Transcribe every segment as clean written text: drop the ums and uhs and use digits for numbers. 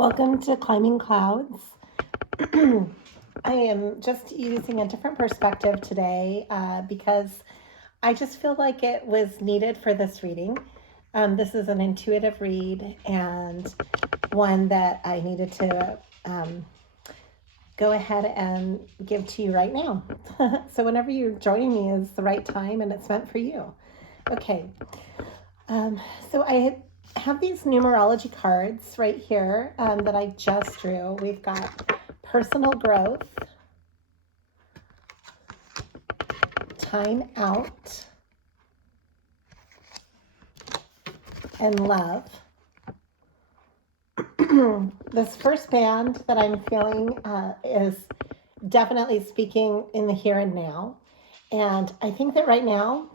Welcome to Climbing Clouds. I am just using a different perspective today because I just feel like it was needed for this reading. This is an intuitive read and one that I needed to go ahead and give to you right now. So whenever you're joining me is the right time and it's meant for you. Okay, so I have these numerology cards right here that I just drew. We've got personal growth, time out, and love. This first band that I'm feeling is definitely speaking in the here and now. And I think that right now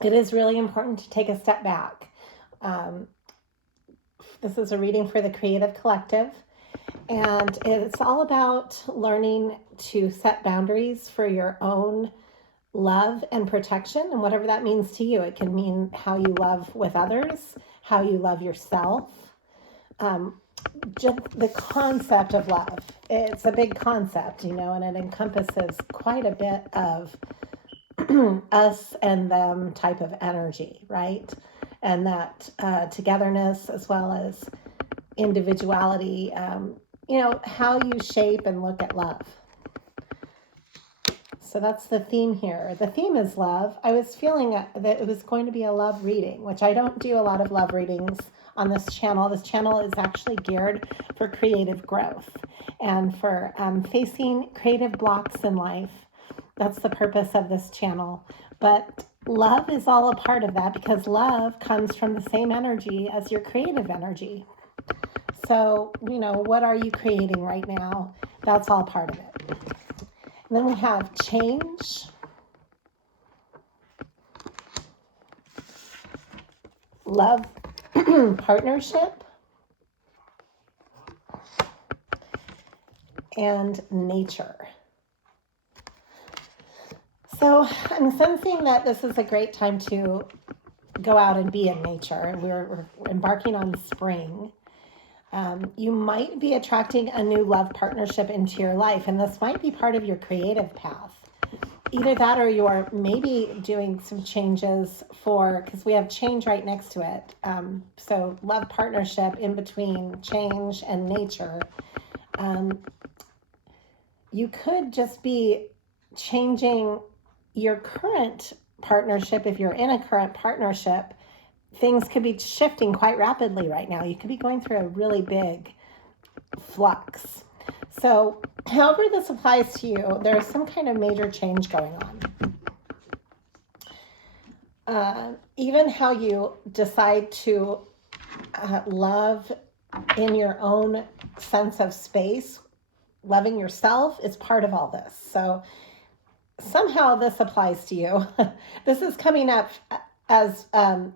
it is really important to take a step back. This is a reading for the Creative Collective, and it's all about learning to set boundaries for your own love and protection, and whatever that means to you. It can mean how you love with others, how you love yourself. Just the concept of love. It's a big concept, and it encompasses quite a bit of us and them type of energy, right? And that togetherness as well as individuality, how you shape and look at love. So that's the theme here. The theme is love. I was feeling that it was going to be a love reading, which I don't do a lot of love readings on this channel. This channel is actually geared for creative growth and for facing creative blocks in life. That's the purpose of this channel. But love is all a part of that because love comes from the same energy as your creative energy. So, what are you creating right now? That's all part of it. And then we have change, love, partnership, and nature. So I'm sensing that this is a great time to go out and be in nature. We're embarking on spring. You might be attracting a new love partnership into your life, and this might be part of your creative path. Either that or you're maybe doing some changes because we have change right next to it. So love partnership in between change and nature. You could just be changing your current partnership. If you're in a current partnership, things could be shifting quite rapidly right now. You could be going through a really big flux. So however this applies to you, there's some kind of major change going on. Even how you decide to love in your own sense of space, loving yourself is part of all this. So somehow this applies to you. This is coming up as I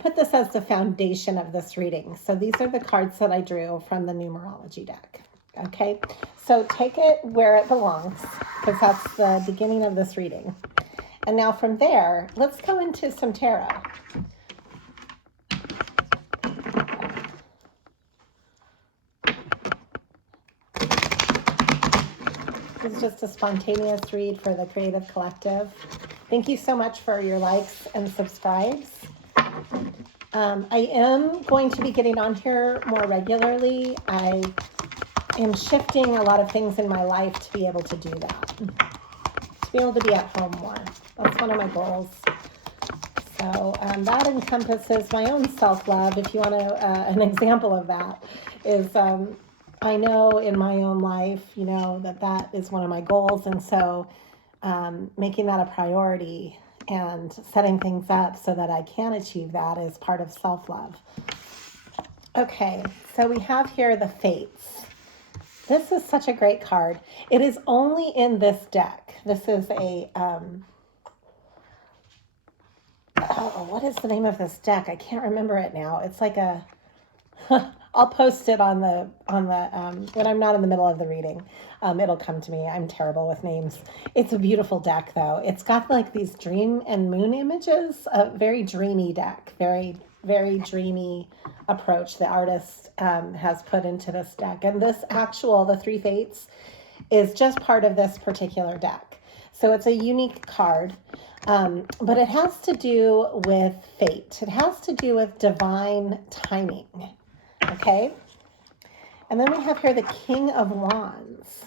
put this as the foundation of this reading. So these are the cards that I drew from the numerology deck. Okay, so take it where it belongs because that's the beginning of this reading. And now from there, let's go into some tarot. This is just a spontaneous read for the Creative Collective. Thank you so much for your likes and subscribes. I am going to be getting on here more regularly. I am shifting a lot of things in my life to be able to do that, to be able to be at home more. That's one of my goals. So that encompasses my own self-love. If you want an example of that is I know in my own life, that is one of my goals. And so making that a priority and setting things up so that I can achieve that is part of self-love. Okay, so we have here the Fates. This is such a great card. It is only in this deck. This is a, what is the name of this deck? I can't remember it now. It's like a, I'll post it on the when I'm not in the middle of the reading. It'll come to me. I'm terrible with names. It's a beautiful deck though. It's got like these dream and moon images, a very dreamy deck, very very dreamy approach the artist has put into this deck. And this the Three Fates, is just part of this particular deck. So it's a unique card, but it has to do with fate. It has to do with divine timing, okay? And then we have here the King of Wands.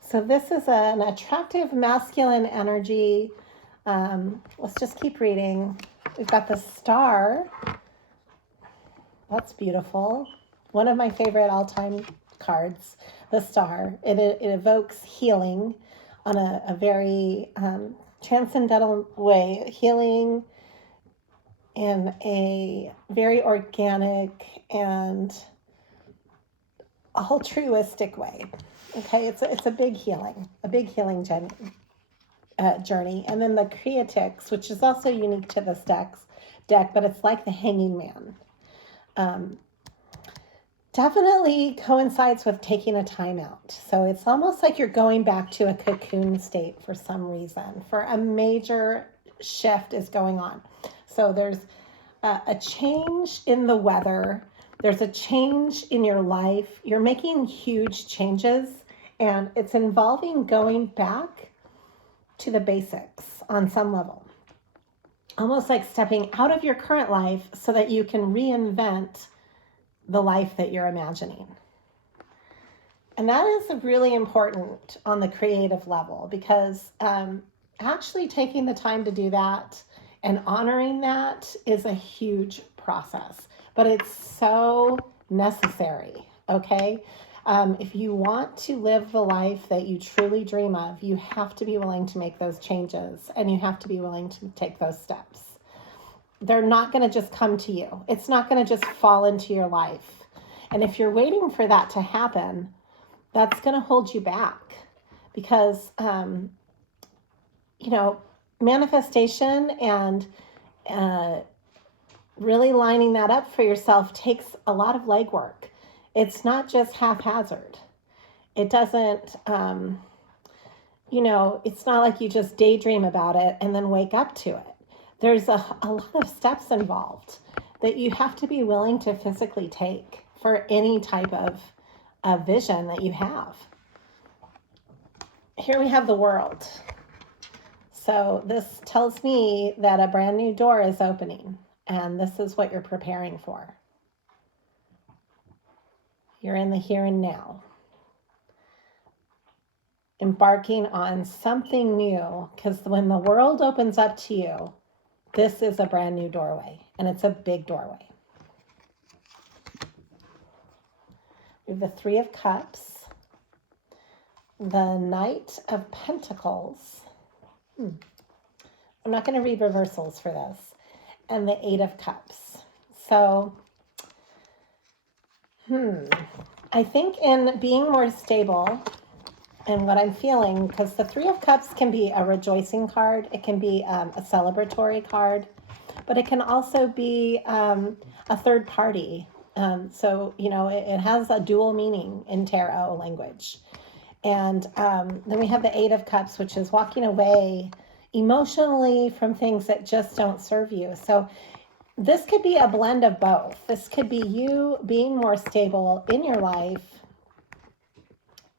So this is an attractive masculine energy. Let's just keep reading. We've got the Star. That's beautiful. One of my favorite all-time cards, the Star. It evokes healing on a very transcendental way, healing in a very organic and altruistic way. Okay, it's a big healing journey. And then the Creatix, which is also unique to this deck, but it's like the Hanging Man. Definitely coincides with taking a time out. So it's almost like you're going back to a cocoon state for some reason, for a major shift is going on. So there's a change in the weather. There's a change in your life. You're making huge changes, and it's involving going back to the basics on some level. Almost like stepping out of your current life so that you can reinvent the life that you're imagining. And that is really important on the creative level, because actually taking the time to do that and honoring that is a huge process, but it's so necessary, okay? If you want to live the life that you truly dream of, you have to be willing to make those changes, and you have to be willing to take those steps. They're not going to just come to you. It's not going to just fall into your life. And if you're waiting for that to happen, that's going to hold you back, because, manifestation and really lining that up for yourself takes a lot of legwork. It's not just haphazard. It doesn't, it's not like you just daydream about it and then wake up to it. There's a lot of steps involved that you have to be willing to physically take for any type of vision that you have. Here we have the World. So this tells me that a brand new door is opening, and this is what you're preparing for. You're in the here and now, embarking on something new, because when the world opens up to you, this is a brand new doorway, and it's a big doorway. We have the Three of Cups, the Knight of Pentacles. I'm not going to read reversals for this, and the Eight of Cups. So, I think in being more stable, and what I'm feeling, because the Three of Cups can be a rejoicing card, it can be a celebratory card, but it can also be a third party. So, it has a dual meaning in tarot language. And then we have the Eight of Cups, which is walking away emotionally from things that just don't serve you. So this could be a blend of both. This could be you being more stable in your life,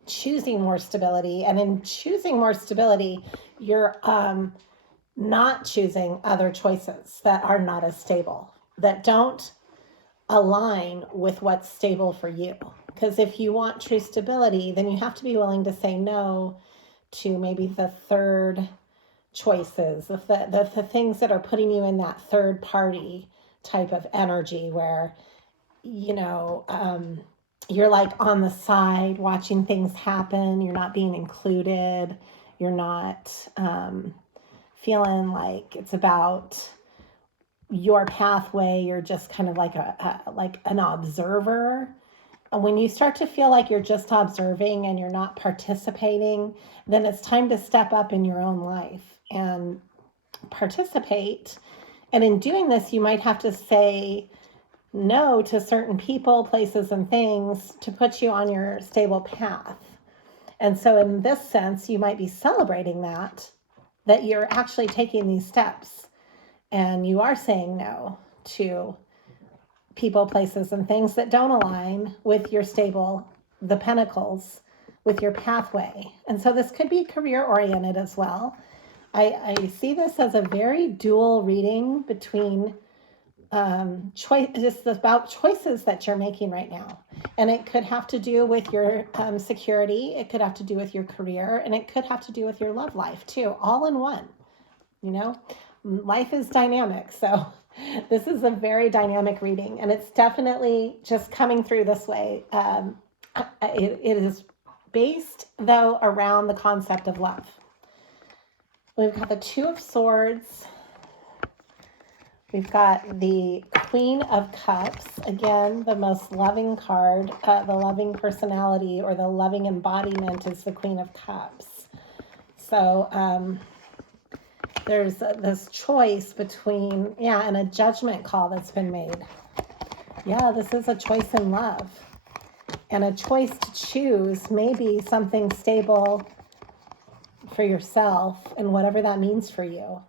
choosing more stability, and in choosing more stability, you're not choosing other choices that are not as stable, that don't align with what's stable for you. Because if you want true stability, then you have to be willing to say no to maybe the third choices, the things that are putting you in that third party type of energy where, you're like on the side watching things happen. You're not being included. You're not feeling like it's about your pathway. You're just kind of like like an observer. When you start to feel like you're just observing and you're not participating, then it's time to step up in your own life and participate. And in doing this, you might have to say no to certain people, places, and things to put you on your stable path. And so in this sense, you might be celebrating that you're actually taking these steps and you are saying no to people, places, and things that don't align with your stable, the pentacles, with your pathway. And so this could be career oriented as well. I see this as a very dual reading between choice, just about choices that you're making right now. And it could have to do with your security. It could have to do with your career, and it could have to do with your love life too, all in one. You know, life is dynamic. So this is a very dynamic reading, and it's definitely just coming through this way. It is based, though, around the concept of love. We've got the Two of Swords. We've got the Queen of Cups. Again, the most loving card, the loving personality or the loving embodiment is the Queen of Cups. So there's this choice between, and a judgment call that's been made. Yeah, this is a choice in love. And a choice to choose maybe something stable for yourself and whatever that means for you.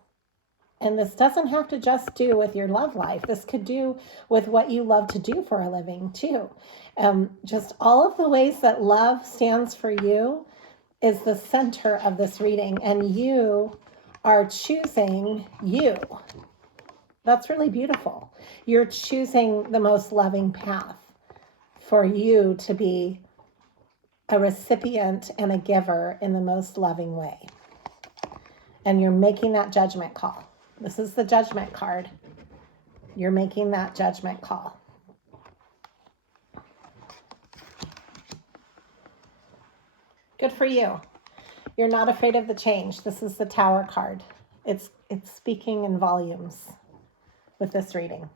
And this doesn't have to just do with your love life. This could do with what you love to do for a living too. Just all of the ways that love stands for you is the center of this reading. And you are choosing you. That's really beautiful. You're choosing the most loving path for you to be a recipient and a giver in the most loving way. And you're making that judgment call. This is the judgment card. You're making that judgment call. Good for you. You're not afraid of the change. This is the Tower card. It's speaking in volumes with this reading.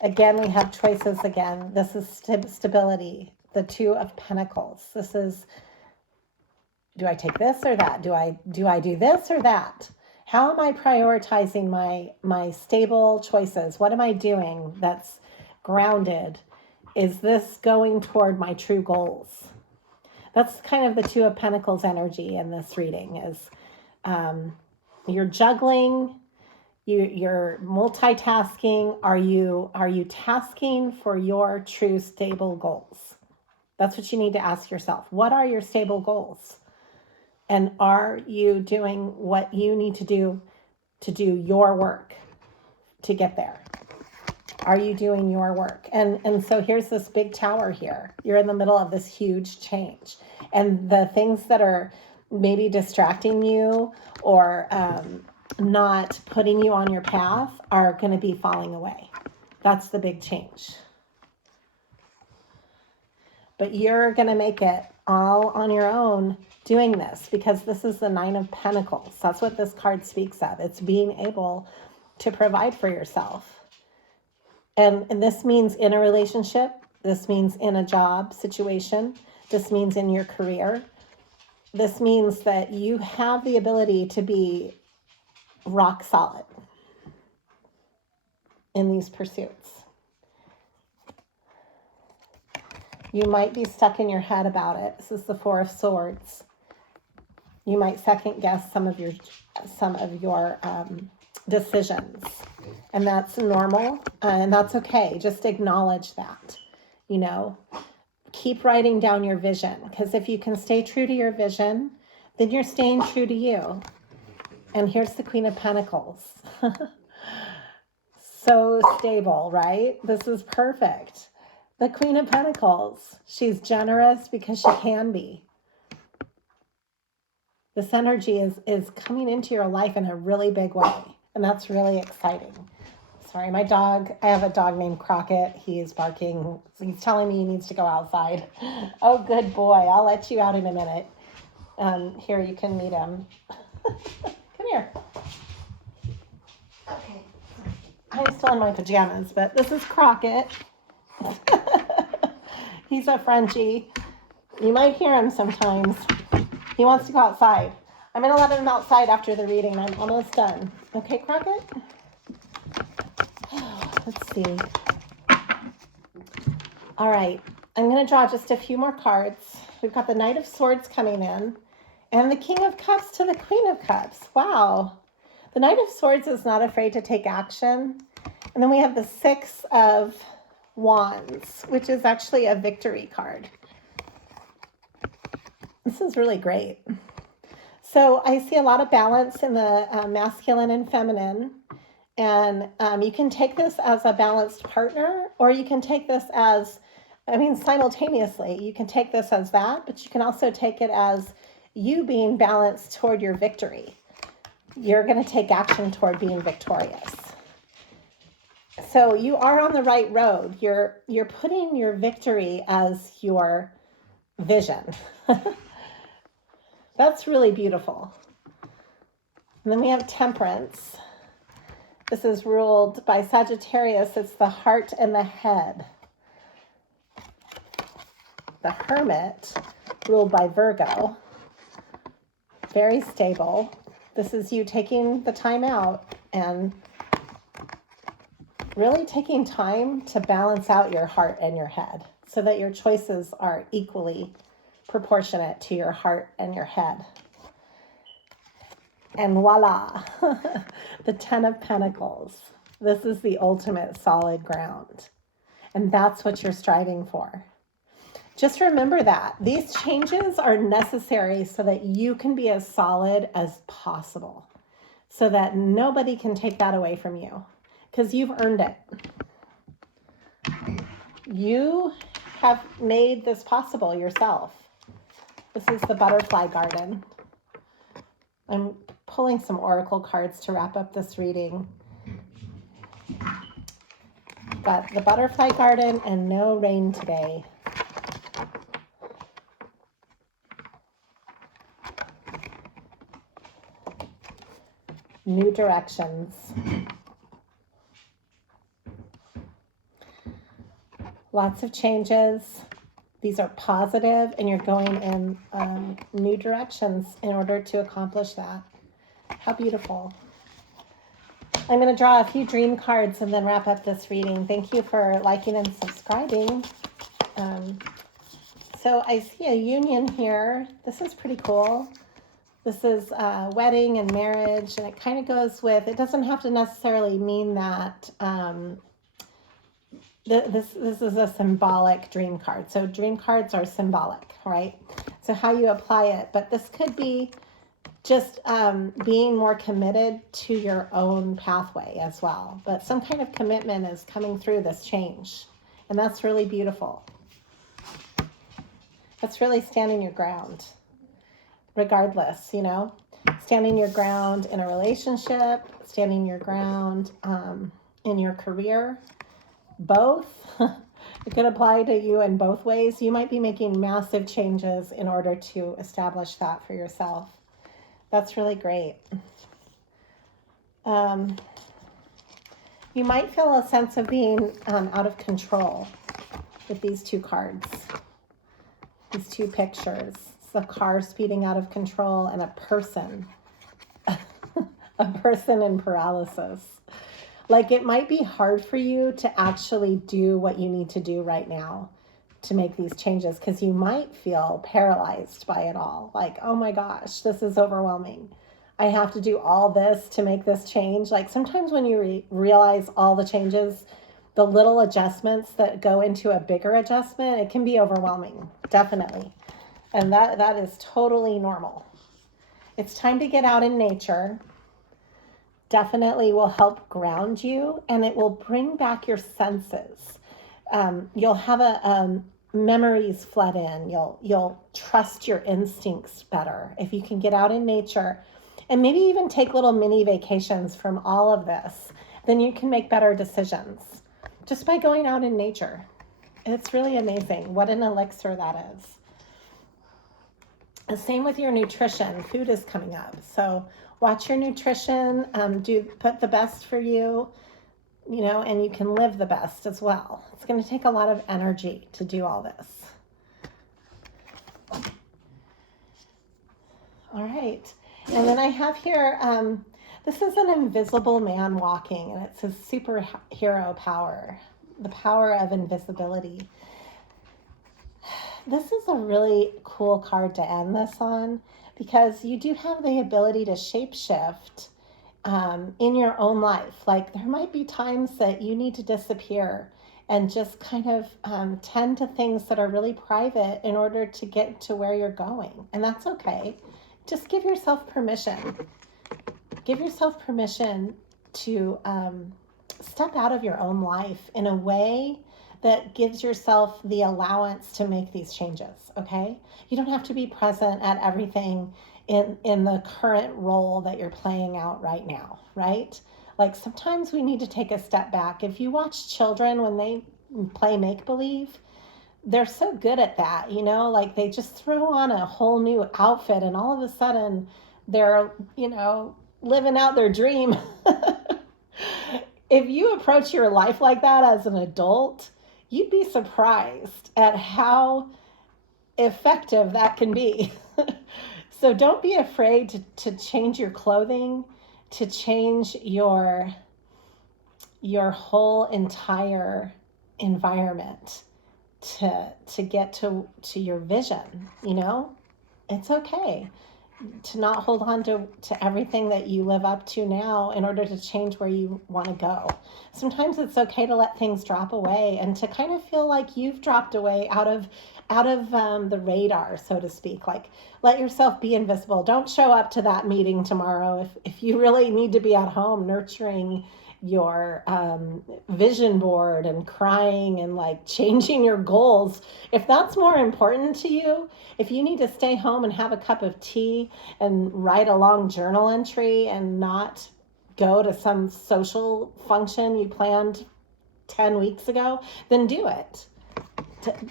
Again, we have choices again. This is stability. The Two of Pentacles. This is, do I take this or that? Do I do this or that? How am I prioritizing my stable choices? What am I doing that's grounded? Is this going toward my true goals? That's kind of the Two of Pentacles energy in this reading is you're juggling, you're multitasking. Are you tasking for your true stable goals? That's what you need to ask yourself. What are your stable goals? And are you doing what you need to do your work to get there? Are you doing your work? And so here's this big tower here. You're in the middle of this huge change. And the things that are maybe distracting you or not putting you on your path are going to be falling away. That's the big change. But you're going to make it all on your own doing this because this is the Nine of Pentacles. That's what this card speaks of. It's being able to provide for yourself. And this means in a relationship. This means in a job situation. This means in your career. This means that you have the ability to be rock solid in these pursuits. You might be stuck in your head about it. This is the Four of Swords. You might second guess some of your decisions, and that's normal, and that's okay. Just acknowledge that. You know, keep writing down your vision, because if you can stay true to your vision, then you're staying true to you. And here's the Queen of Pentacles. So stable, right? This is perfect. The Queen of Pentacles. She's generous because she can be. This energy is coming into your life in a really big way. And that's really exciting. Sorry, my dog, I have a dog named Crockett. He's barking. He's telling me he needs to go outside. Oh, good boy. I'll let you out in a minute. Here, you can meet him. Come here. Okay. I'm still in my pajamas, but this is Crockett. He's a Frenchie. You might hear him sometimes. He wants to go outside. I'm going to let him outside after the reading. I'm almost done. Okay, Crockett? Let's see. All right. I'm going to draw just a few more cards. We've got the Knight of Swords coming in and the King of Cups to the Queen of Cups. Wow. The Knight of Swords is not afraid to take action. And then we have the Six of Wands, which is actually a victory card. This is really great. So I see a lot of balance in the masculine and feminine. And you can take this as a balanced partner, or you can take this as, simultaneously. You can take this as that, but you can also take it as you being balanced toward your victory. You're going to take action toward being victorious. So you are on the right road. You're putting your victory as your vision. That's really beautiful. And then we have Temperance. This is ruled by Sagittarius. It's the heart and the head. The Hermit, ruled by Virgo. Very stable. This is you taking the time out and really taking time to balance out your heart and your head so that your choices are equally proportionate to your heart and your head. And voila, the Ten of Pentacles. This is the ultimate solid ground. And that's what you're striving for. Just remember that these changes are necessary so that you can be as solid as possible, so that nobody can take that away from you, because you've earned it. You have made this possible yourself. This is the Butterfly Garden. I'm pulling some oracle cards to wrap up this reading. Got the Butterfly Garden and no rain today. New directions. Lots of changes. These are positive, and you're going in new directions in order to accomplish that. How beautiful. I'm going to draw a few dream cards and then wrap up this reading. Thank you for liking and subscribing. So I see a union here. This is pretty cool. This is wedding and marriage, and it kind of goes with, it doesn't have to necessarily mean that this is a symbolic dream card. So dream cards are symbolic, right? So how you apply it, but this could be just being more committed to your own pathway as well. But some kind of commitment is coming through this change, and that's really beautiful. That's really standing your ground. Regardless, standing your ground in a relationship, standing your ground in your career, both. It could apply to you in both ways. You might be making massive changes in order to establish that for yourself. That's really great. You might feel a sense of being out of control with these two cards, these two pictures. The car speeding out of control and a person in paralysis. Like, it might be hard for you to actually do what you need to do right now to make these changes, because you might feel paralyzed by it all. Like, oh my gosh, this is overwhelming. I have to do all this to make this change. Like, sometimes when you realize all the changes, the little adjustments that go into a bigger adjustment, it can be overwhelming, definitely. And that is totally normal. It's time to get out in nature. Definitely will help ground you, and it will bring back your senses. You'll have memories flood in. You'll trust your instincts better if you can get out in nature, and maybe even take little mini vacations from all of this. Then you can make better decisions just by going out in nature. It's really amazing what an elixir that is. The same with your nutrition. Food is coming up. So watch your nutrition, put the best for you, and you can live the best as well. It's going to take a lot of energy to do all this. All right. And then I have here, this is an invisible man walking, and it says superhero power, the power of invisibility. This is a really cool card to end this on, because you do have the ability to shapeshift in your own life. Like there might be times that you need to disappear and just kind of tend to things that are really private in order to get to where you're going. And that's okay. Just give yourself permission. Give yourself permission to step out of your own life in a way that gives yourself the allowance to make these changes, okay? You don't have to be present at everything in the current role that you're playing out right now, right? Like sometimes we need to take a step back. If you watch children when they play make-believe, they're so good at that, you know, like they just throw on a whole new outfit and all of a sudden they're, you know, living out their dream. If you approach your life like that as an adult, you'd be surprised at how effective that can be. So don't be afraid to change your clothing, to change your whole entire environment to get to your vision, you know? It's okay to not hold on to everything that you live up to now in order to change where you want to go. Sometimes it's okay to let things drop away and to kind of feel like you've dropped away out of the radar, so to speak. Like let yourself be invisible. Don't show up to that meeting tomorrow if you really need to be at home nurturing your vision board and crying and like changing your goals. If that's more important to you, if you need to stay home and have a cup of tea and write a long journal entry and not go to some social function you planned 10 weeks ago, then do it.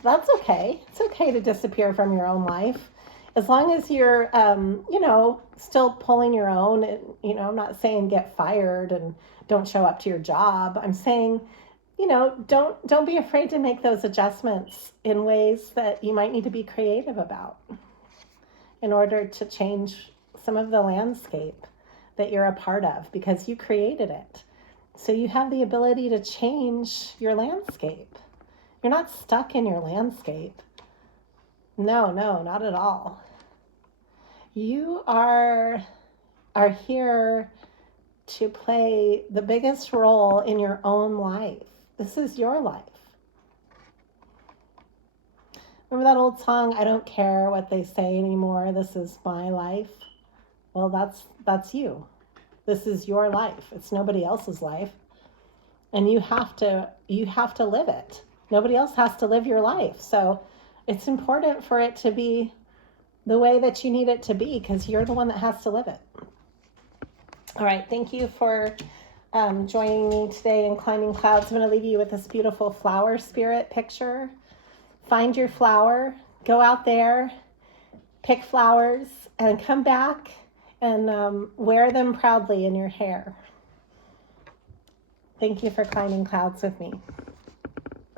That's okay. It's okay to disappear from your own life. As long as you're, still pulling your own, and, I'm not saying get fired and don't show up to your job. I'm saying, don't be afraid to make those adjustments in ways that you might need to be creative about in order to change some of the landscape that you're a part of because you created it. So you have the ability to change your landscape. You're not stuck in your landscape. No, not at all. You are here to play the biggest role in your own life. This is your life. Remember that old song, I don't care what they say anymore, this is my life? Well, that's you. This is your life. It's nobody else's life. And you have to live it. Nobody else has to live your life. So it's important for it to be the way that you need it to be because you're the one that has to live it. All right. Thank you for joining me today in Climbing Clouds. I'm going to leave you with this beautiful flower spirit picture. Find your flower, go out there, pick flowers, and come back and wear them proudly in your hair. Thank you for climbing clouds with me.